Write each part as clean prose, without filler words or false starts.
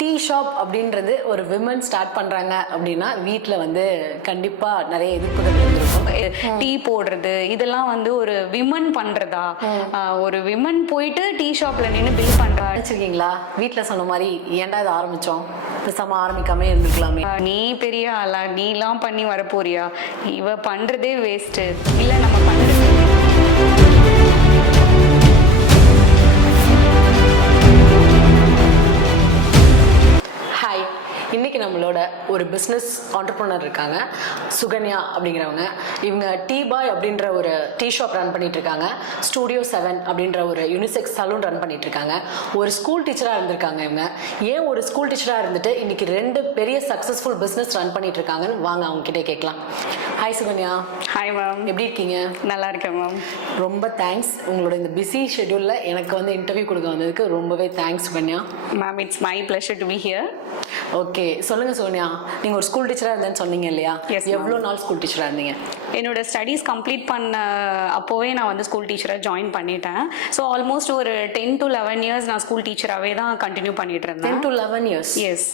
Tea shop அப்படின்றது ஒரு women start பண்றாங்க அப்படின்னா வீட்டில் வந்து கண்டிப்பா நிறைய எதிர்ப்புகள் இருந்திருக்கும். டீ போடுறது இதெல்லாம் வந்து ஒரு விமன் பண்றதா? ஒரு விமன் போயிட்டு டீ ஷாப்ல நின்று பில் பண்றா நினைச்சிருக்கீங்களா? வீட்டில் சொன்ன மாதிரி ஏன்டா இதை ஆரம்பிச்சோம், பேசாம ஆரம்பிக்காம இருந்திருக்கலாமே. நீ பெரிய ஆளா, நீலாம் பண்ணி வரப்போறியா, இவ பண்றதே வேஸ்ட், இல்ல நம்ம பண்றது. ஹாய், இன்னைக்கு நம்மளோட ஒரு பிஸ்னஸ் ஆண்டர்ப்ரனர் இருக்காங்க, சுகன்யா அப்படிங்கிறவங்க. இவங்க டீ பாய் அப்படின்ற ஒரு டீ ஷாப் ரன் பண்ணிட்டு இருக்காங்க. ஸ்டூடியோ 7 அப்படின்ற ஒரு யூனிசெக்ஸ் சலூன் ரன் பண்ணிட்டு இருக்காங்க. ஒரு ஸ்கூல் டீச்சராக இருந்திருக்காங்க இவங்க. ஏன் ஒரு ஸ்கூல் டீச்சராக இருந்துட்டு இன்னைக்கு 2 பெரிய சக்ஸஸ்ஃபுல் பிஸ்னஸ் ரன் பண்ணிட்டு இருக்காங்கன்னு வாங்க அவங்க கிட்டே கேட்கலாம். ஹாய் சுகன்யா. ஹாய் மேம், எப்படி இருக்கீங்க? நல்லா இருக்கேன் மேம். ரொம்ப தேங்க்ஸ், உங்களோட இந்த பிஸி ஷெட்யூலில் எனக்கு வந்து இன்டர்வியூ கொடுக்க வந்ததுக்கு ரொம்பவே thanks Sukanya. Ma'am, it's my pleasure to be here. Okay, சொல்லுங்க சோனியா, நீங்க ஒரு ஸ்கூல் டீச்சரா இருந்தேன்னு சொன்னீங்க இல்லையா? Yes, எவ்வளோ நாள் ஸ்கூல் டீச்சரா இருந்தீங்க? என்னோட ஸ்டடீஸ் கம்ப்ளீட் பண்ண அப்போவே நான் வந்து ஸ்கூல் டீச்சராக ஜாயின் பண்ணிட்டேன். ஸோ ஆல்மோஸ்ட் ஒரு 10 to 11 இயர்ஸ் நான் ஸ்கூல் டீச்சராகவே தான் கண்டினியூ பண்ணிட்டு இருந்தேன். 10 to 11 இயர்ஸ்? எஸ்.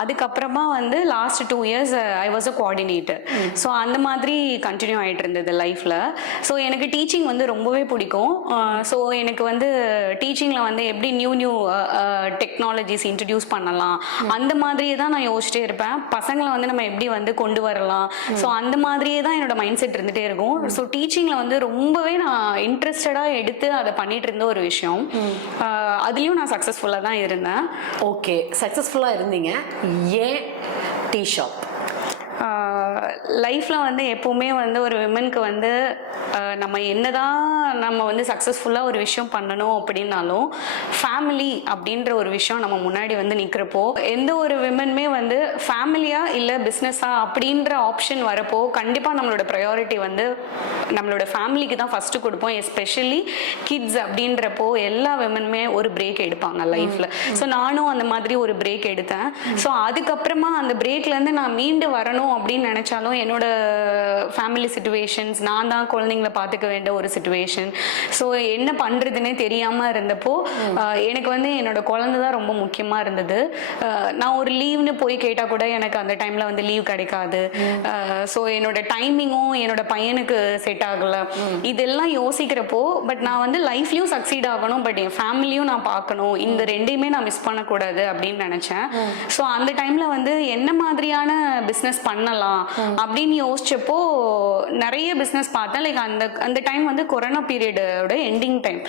அதுக்கப்புறமா வந்து last 2 years I was a coordinator. So அந்த மாதிரி கண்டினியூ ஆகிட்டு இருந்தது லைஃப்பில். ஸோ எனக்கு டீச்சிங் வந்து ரொம்பவே பிடிக்கும். ஸோ எனக்கு வந்து டீச்சிங்கில் வந்து எப்படி நியூ டெக்னாலஜிஸ் இன்ட்ரடியூஸ் பண்ணலாம் அந்த மாதிரியே தான் நான் யோசிச்சிட்டே இருப்பேன். பசங்களை வந்து நம்ம எப்படி வந்து கொண்டு வரலாம், ஸோ அந்த மாதிரியே தான் என்னோட மைண்ட் செட் இருந்துகிட்டே இருக்கும். ஸோ டீச்சிங்கில் வந்து ரொம்பவே நான் இன்ட்ரெஸ்டடாக எடுத்து அதை பண்ணிட்டு இருந்த ஒரு விஷயம். அதுலேயும் நான் சக்ஸஸ்ஃபுல்லாக தான் இருந்தேன். ஓகே, சக்ஸஸ்ஃபுல்லாக இருந்தீங்க. ஏன் டீ ஷாப்? லைஃப்பில் வந்து எப்போவுமே வந்து ஒரு விமனுக்கு வந்து நம்ம என்னதான் நம்ம வந்து சக்ஸஸ்ஃபுல்லாக ஒரு விஷயம் பண்ணணும் அப்படின்னாலும் ஃபேமிலி அப்படின்ற ஒரு விஷயம் நம்ம முன்னாடி வந்து நிற்கிறப்போ, எந்த ஒரு விமனுமே வந்து ஃபேமிலியாக இல்லை பிஸ்னஸாக அப்படின்ற ஆப்ஷன் வரப்போ கண்டிப்பாக நம்மளோட ப்ரையாரிட்டி வந்து நம்மளோட ஃபேமிலிக்கு தான் ஃபஸ்ட்டு கொடுப்போம். எஸ்பெஷலி கிட்ஸ் அப்படின்றப்போ எல்லா விமனுமே ஒரு பிரேக் எடுப்பாங்க லைஃப்பில். ஸோ நானும் அந்த மாதிரி ஒரு பிரேக் எடுத்தேன். ஸோ அதுக்கப்புறமா அந்த பிரேக்லேருந்து நான் மீண்டு வரணும் அப்படின்னு நினச்சாலும் என்னோட ஃபேமிலி சிச்சுவேஷன்ஸ், நான் தான் குழந்தைங்கள பார்த்துக்க வேண்டிய ஒரு சிச்சுவேஷன். ஸோ என்ன பண்ணுறதுன்னே தெரியாமல் இருந்தப்போ எனக்கு வந்து என்னோட குழந்தை தான் ரொம்ப முக்கியமாக இருந்தது. நான் ஒரு லீவ்னு போய் கேட்டால் கூட எனக்கு அந்த டைமில் வந்து லீவ் கிடைக்காது. ஸோ என்னோட டைமிங்கும் என்னோட பையனுக்கு செட் ஆகலை. இதெல்லாம் யோசிக்கிறப்போ பட் நான் வந்து லைஃப்லையும் சக்சீட் ஆகணும், பட் என் ஃபேமிலியும் நான் பார்க்கணும், இந்த ரெண்டையுமே நான் மிஸ் பண்ணக்கூடாது அப்படின்னு நினச்சேன். ஸோ அந்த டைமில் வந்து என்ன மாதிரியான பிஸ்னஸ் பண்ணலாம் அப்படின்னு யோசிச்சப்போ நிறைய பிஸ்னஸ் பார்த்தேன். லைக் அந்த டைம் வந்து கொரோனா பீரியடோட எண்டிங் டைம்.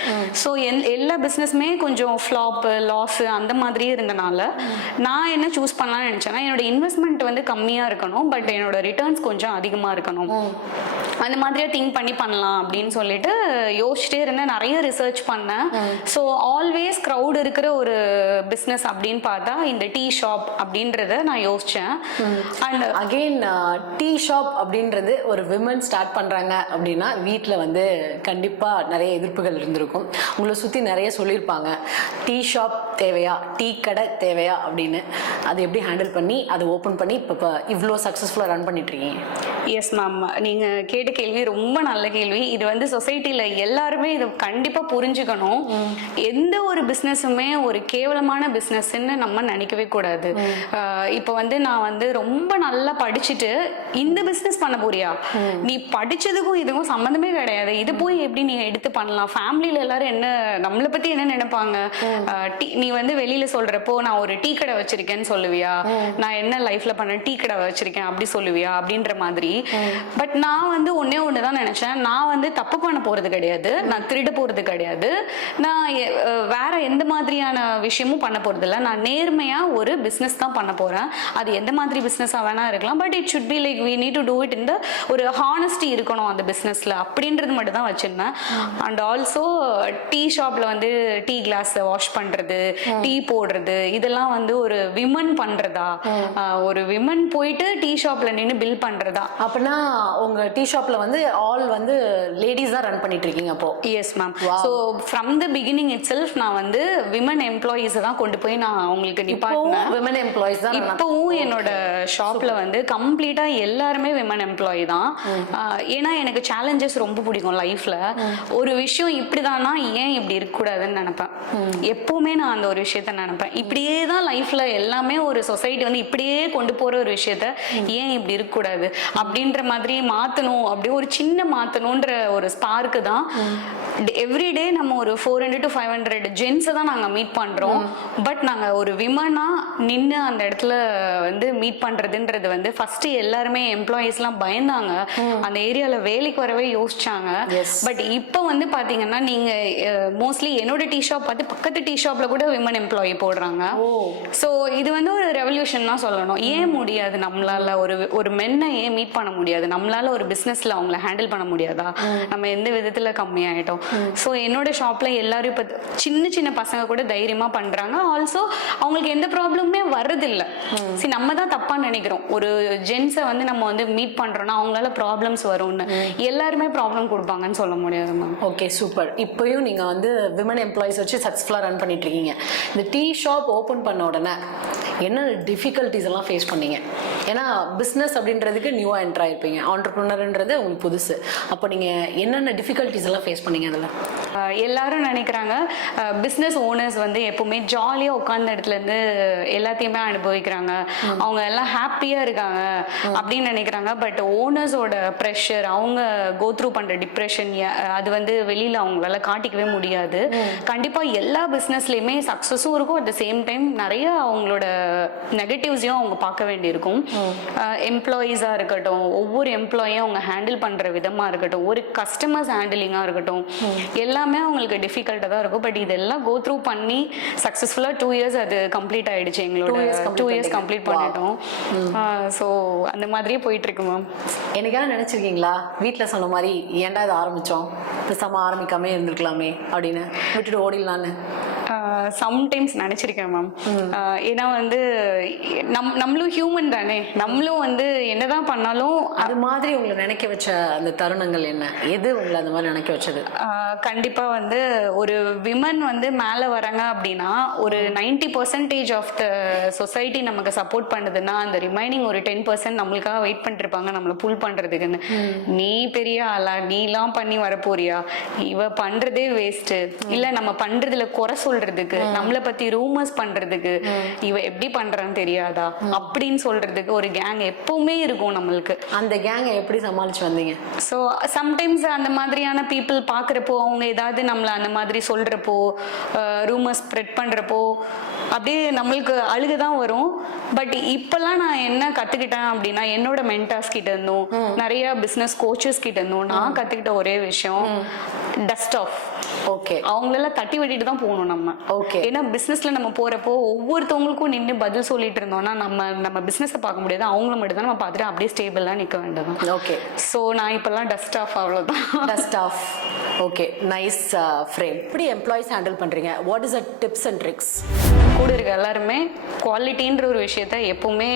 ஸோ எல்லா பிஸ்னஸுமே கொஞ்சம் ஃப்ளாப்பு, லாஸு அந்த மாதிரியே இருந்தனால நான் என்ன சூஸ் பண்ணலாம்னு நினச்சேன்னா, என்னோட இன்வெஸ்ட்மெண்ட் வந்து கம்மியாக இருக்கணும், பட் என்னோட ரிட்டர்ன்ஸ் கொஞ்சம் அதிகமாக இருக்கணும், அந்த மாதிரியே திங்க் பண்ணி பண்ணலாம் அப்படின்னு சொல்லிட்டு யோசிச்சுட்டே இருந்தேன். நிறைய ரிசர்ச் பண்ணேன். ஸோ ஆல்வேஸ் க்ரௌட் இருக்கிற ஒரு பிஸ்னஸ் அப்படின்னு பார்த்தா இந்த டீ ஷாப் அப்படின்றத நான் யோசித்தேன். அண்ட் அகெயின் டீ ஷாப் அப்படின்றது ஒரு விமன் ஸ்டார்ட் பண்றாங்க அப்படின்னா வீட்டில் வந்து கண்டிப்பா நிறைய எதிர்ப்புகள் இருந்திருக்கும். உங்களை சுற்றி நிறைய சொல்லியிருப்பாங்க, டீ ஷாப் தேவையா, டீ கடை தேவையா அப்படின்னு. அதை எப்படி ஹேண்டில் பண்ணி அதை ஓப்பன் பண்ணி இப்போ இவ்வளோ சக்ஸஸ்ஃபுல்லாக ரன் பண்ணிட்டு இருக்கீங்க? எஸ் மேம், நீங்கள் கேட்ட கேள்வி ரொம்ப நல்ல கேள்வி. இது வந்து சொசைட்டியில் எல்லாருமே இதை கண்டிப்பாக புரிஞ்சுக்கணும். எந்த ஒரு பிஸ்னஸுமே ஒரு கேவலமான பிஸ்னஸ்ன்னு நம்ம நினைக்கவே கூடாது. இப்போ வந்து நான் வந்து ரொம்ப நல்லா படிச்சுட்டு இந்த பிஸ்னஸ் பண்ண போறியா, நீ படிச்சதுக்கும் இதுக்கும் சம்மந்தமே கிடையாது, இது போய் எப்படி நீ எடுத்து பண்ணலாம், ஃபேமிலியில் எல்லாரும் என்ன நம்மளை பற்றி என்ன நினைப்பாங்க, நீ வந்து வெளியில் சொல்கிறப்போ நான் ஒரு டீ கடை வச்சிருக்கேன்னு சொல்லுவியா, நான் என்ன லைஃப்பில் பண்ண டீ கடை வச்சிருக்கேன் அப்படி சொல்லுவியா அப்படின்ற மாதிரி. பட் நான் வந்து ஒன்னே ஒன்று தான் நினச்சேன், நான் வந்து தப்பு பண்ண போகிறது கிடையாது, நான் திருட போகிறது கிடையாது, நான் வேற எந்த மாதிரியான விஷயமும் பண்ண போகிறது இல்லை, நான் நேர்மையாக ஒரு பிஸ்னஸ் தான் பண்ண போகிறேன். அது எந்த மாதிரி பிஸ்னஸாக வேணா இருக்கலாம், but it should be like we need to do it இந்த ஒரு ஹானஸ்டி இருக்கணும் அந்த பிஸ்னஸில் அப்படின்றது மட்டும் தான் வச்சுருந்தேன். அண்ட் ஆல்சோ டீ ஷாப்பில் வந்து டீ கிளாஸை வாஷ் பண்ணுறது, டீ போடுறது இதெல்லாம் வந்து ஒரு விமன் பண்ணுறதா, ஒரு விமன் போயிட்டு டீ ஷாப்பில் நின்று பில் பண்ணுறதா அப்படின்னா உங்க டீ ஷாப்ல வந்து ஆல் வந்து லேடிஸ் தான் ரன் பண்ணிட்டு இருக்கீங்க அப்போ? Yes ma'am. So from the beginning it self நான் வந்து விமன் எம்ப்ளாயீஸை தான் கொண்டு போய் நான் அவங்களுக்கு நிப்பாட்டினேன். விமன் எம்ப்ளாயீஸ் தான் இப்போவும் என்னோட ஷாப்ல வந்து கம்ப்ளீட்டா எல்லாருமே விமன் எம்ப்ளாயி தான். ஏன்னா எனக்கு சேலஞ்சஸ் ரொம்ப பிடிக்கும் லைஃப்ல. ஒரு விஷயம் இப்படிதானா ஏன் இப்படி இருக்கக்கூடாதுன்னு நினைப்பேன். எப்பவுமே நான் அந்த ஒரு விஷயத்த நினைப்பேன். இப்படியே தான் லைஃப்ல எல்லாமே ஒரு சொசைட்டி வந்து இப்படியே கொண்டு போற ஒரு விஷயத்த ஏன் இப்படி இருக்கக்கூடாது அப்படின்ற மாதிரி மாத்தணும். அப்படியே ஒரு சின்ன மாத்தணும்ன்ற ஒரு ஸ்பார்க்கு தான் எவ்ரிடே நம்ம ஒரு 400 to 500 ஜென்ஸை தான் நாங்கள் மீட் பண்றோம். பட் நாங்கள் ஒரு விமனா நின்று அந்த இடத்துல வந்து மீட் பண்றதுன்றது வந்து ஃபர்ஸ்ட் எல்லாருமே எம்ப்ளாயீஸ்லாம் பயந்தாங்க. அந்த ஏரியால வேலைக்கு வரவே யோசிச்சாங்க. பட் இப்போ வந்து பாத்தீங்கன்னா நீங்க மோஸ்ட்லி என்னோட டீ ஷாப் பார்த்து பக்கத்து டீ ஷாப்ல கூட விமன் எம்ப்ளாயி போடுறாங்க. ஸோ இது வந்து ஒரு ரெவல்யூஷன் தான் சொல்லணும். ஏன் முடியாது நம்மளால ஒரு மென்னை ஏன் மீட் பண்ண முடியாது? நம்மளால ஒரு பிசினஸ்ல அவங்கள ஹேண்டில் பண்ண முடியாதா? நம்ம எந்த விதத்துல கம்மியாயிட்டோம்? ஸோ என்னோட ஷாப்ல எல்லாரும் இப்போ சின்ன சின்ன பசங்க கூட தைரியமா பண்றாங்க. ஆல்சோ அவங்களுக்கு எந்த ப்ராப்ளமுமே வர்றதில்லை. சரி, நம்ம தான் தப்பா நினைக்கிறோம். ஒரு ஜென்ஸை வந்து நம்ம வந்து மீட் பண்றோம்னா அவங்களால ப்ராப்ளம்ஸ் வரும்னு. எல்லாருமே ப்ராப்ளம் கொடுப்பாங்கன்னு சொல்ல முடியாது மேம். Okay, super. இப்பயும் நீங்க வந்து விமன் எம்ப்ளாயிஸ் வச்சு சக்ஸஸ்ஃபுல்லா ரன் பண்ணிட்டு இருக்கீங்க. இந்த டீ ஷாப் ஓபன் பண்ண உடனே என்ன டிஃபிகல்ட்டிஸ் எல்லாம் ஃபேஸ் பண்ணீங்க? ஏன்னா பிஸ்னஸ் அப்படின்றதுக்கு நியூவா என்டர் ஆயிருப்பீங்க, ஆண்டர்பிரினர்ன்றது உங்களுக்கு புதுசு. அப்போ நீங்க என்னென்ன டிஃபிகல்ட்டிஸ் எல்லாம் ஃபேஸ் பண்ணீங்க? அதில் எல்லாரும் நினைக்கிறாங்க பிஸ்னஸ் ஓனர்ஸ் வந்து எப்பவுமே ஜாலியா உட்கார்ந்த இடத்துல இருந்து எல்லாத்தையுமே அனுபவிக்கிறாங்க, அவங்க எல்லாம் ஹாப்பியா இருக்காங்க அப்படின்னு நினைக்கிறாங்க. பட் ஓனர்ஸோட ப்ரெஷர், அவங்க கோ த்ரூ பண்ற டிப்ரெஷன், அது வந்து வெளியில அவங்களால காட்டிக்கவே முடியாது. கண்டிப்பா எல்லா பிஸ்னஸ்லயுமே சக்சஸும் இருக்கும், அட் த சேம் டைம் நிறைய அவங்களோட நெகட்டிவ்ஸையும் அவங்க பார்க்க வேண்டியிருக்கும். எம்ப்ளாயீஸா இருக்கட்டும், ஒவ்வொரு எம்ப்ளாயும் அவங்க ஹேண்டில் பண்ற விதமா இருக்கட்டும், ஒரு கஸ்டமர்ஸ் ஹேண்டிலிங்கா இருக்கட்டும், எல்லாமே அவங்களுக்கு டிஃபிகல்ட்டா தான் இருக்கும். பட் இதெல்லாம் கோ த்ரூ பண்ணி சக்சஸ்ஃபுல்லா 2 years அது கம்ப்ளீட் ஆயிடுச்சு. எங்களோட 2 years கம்ப்ளீட் பண்ணிட்டோம். ஸோ அந்த மாதிரியே போயிட்டு இருக்கு மேம். என்னைக்காவது நினைச்சிருக்கீங்களா வீட்டில் சொன்ன மாதிரி ஏன்டா இதை ஆரம்பிச்சோம், பேசாம ஆரம்பிக்காமே இருந்திருக்கலாமே அப்படின்னு விட்டுட்டு ஓடிடலான்னு? Sometimes நினைச்சிருக்கேன் ma'am. ஏன்னா வந்து நம்மளும் ஹியூமன் தானே, நம்மளும் வந்து என்னதான் பண்ணாலும். அது மாதிரி உங்களை நினைக்க வச்ச அந்த தருணங்கள் என்ன? எது உங்களை அந்த மாதிரி நினைக்க வச்சது? கண்டிப்பா வந்து ஒரு விமன் வந்து மேல வராங்க அப்படின்னா ஒரு 90% ஆஃப் த சொசைட்டி நமக்கு சப்போர்ட் பண்ணுதுன்னா அந்த ரிமைனிங் ஒரு 10% நம்மளுக்காக வெயிட் பண்ணிட்டு இருப்பாங்க நம்மளை புல் பண்றதுக்குன்னு. நீ பெரிய ஆளா, நீலாம் பண்ணி வரப்போறியா, இவ பண்றதே வேஸ்ட், இல்ல நம்ம பண்றதுல குறை சொல்றதுக்கு, நம்மளை பத்தி ரூமர்ஸ் பண்றதுக்கு, இவ எப்படி பண்றான்னு தெரியாதா அப்படின்னு சொல்றதுக்கு ஒரு கேங் எப்பவுமே இருக்கும் நம்மளுக்கு. அந்த கேங்கை எப்படி சமாளிச்சு வந்தீங்க? ஸோ சம்டைம்ஸ் அந்த மாதிரியான பீப்புள் பார்க்குறப்போ, அவங்க ஏதாவது நம்மளை அந்த மாதிரி சொல்றப்போ, ரூமர்ஸ் ஸ்ப்ரெட் பண்றப்போ அப்படியே நம்மளுக்கு அழுகுதான் வரும். பட் இப்பெல்லாம் நான் என்ன கத்துக்கிட்டேன் அப்படின்னா, என்னோட மென்டார்ஸ் கிட்ட இருந்தும் நிறைய பிசினஸ் கோச்சஸ் கிட்ட இருந்தும் நான் கத்துக்கிட்ட ஒரே விஷயம், டஸ்ட் ஆஃப். ஓகே, அவங்களெல்லாம் தட்டி விட்டுட்டு தான் போகணும் நம்ம. ஓகே, ஏன்னா பிசினஸ்ல நம்ம போறப்போ ஒவ்வொருத்தவங்களுக்கும் நின்று பதில் சொல்லிட்டு இருந்தோம்னா நம்ம பிசினஸை பார்க்க முடியாது, அவங்கள மட்டும் தான் நம்ம பார்த்துட்டு அப்படியே ஸ்டேபிளா நிக்க வேண்டாம். ஓகே, ஸோ நான் இப்பெல்லாம் டஸ்ட் ஆஃப், அவ்வளோதான். Dust off. Okay, nice frame. எப்படி எம்ப்ளாயிஸ் ஹேண்டில் பண்றீங்க? What is a tips and tricks? கூட இருக்க எல்லாருமே குவாலிட்டின்ற ஒரு விஷயத்த எப்பவுமே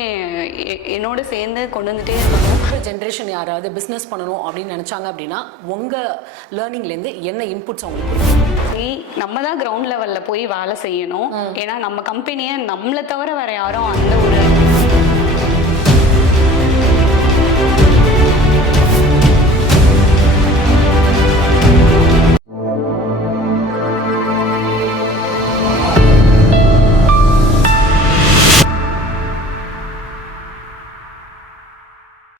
என்னோட சேர்ந்து கொண்டு வந்துட்டே இருக்கணும். ஜென்ரேஷன் யாராவது பிஸ்னஸ் பண்ணணும் அப்படின்னு நினைச்சாங்க அப்படின்னா உங்க லேர்னிங்லேருந்து என்ன இன்புட்ஸ் அவங்களுக்கு? நம்ம தான் கிரவுண்ட் லெவல்ல போய் வேலை செய்யணும். ஏன்னா நம்ம கம்பெனியை நம்மளை தவிர வேற யாரும் அந்த ஒரு